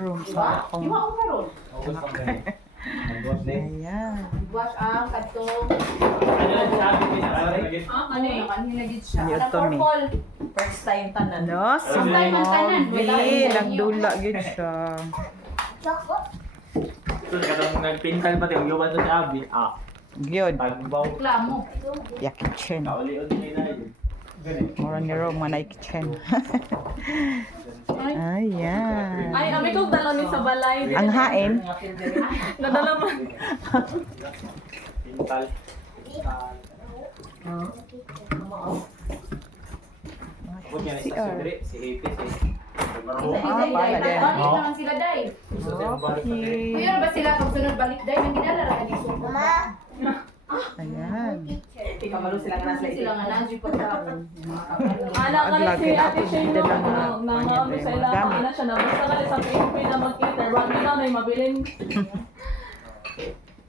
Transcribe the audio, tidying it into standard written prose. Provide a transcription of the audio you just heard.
room sa akong. Iwa ko karon. Ayan. Wash ang katong. Ano lang sabi ko sa lagi? Ano yung kanilagid siya? Hindi Ano ito, me. purple? First time tanan. No, si First time ang tanan. Wala Mogi. rin. Nagdula yun siya. Ito, katong nagpintal pati, ang gawa to si Abby. Gyud. Pagbaw. Reklamo. Ya kitchen. Kauli-uli na yun. Mura ni Ro, manay kitchen. Ayan. Ay, ami kong dalaw ni sa balay. Ang hain. Nadala mo. Pintal. Huwag yan isa si Dre, si Happy, si... pala din. Balik naman sila, day. Okay. Kuya ba sila pag sunod balik, day? Nang ginala ra kadi so. Ayan. Ikaw malo sila nga nasa Sila nga nandiyo pa sa. Anak ka Lagi si na Ate ako Shane dito lang no, na na kanya mga din, sa mga ilang gamit. na siya na basta ka sa PNP na mag-cater. Wag na may mabilin.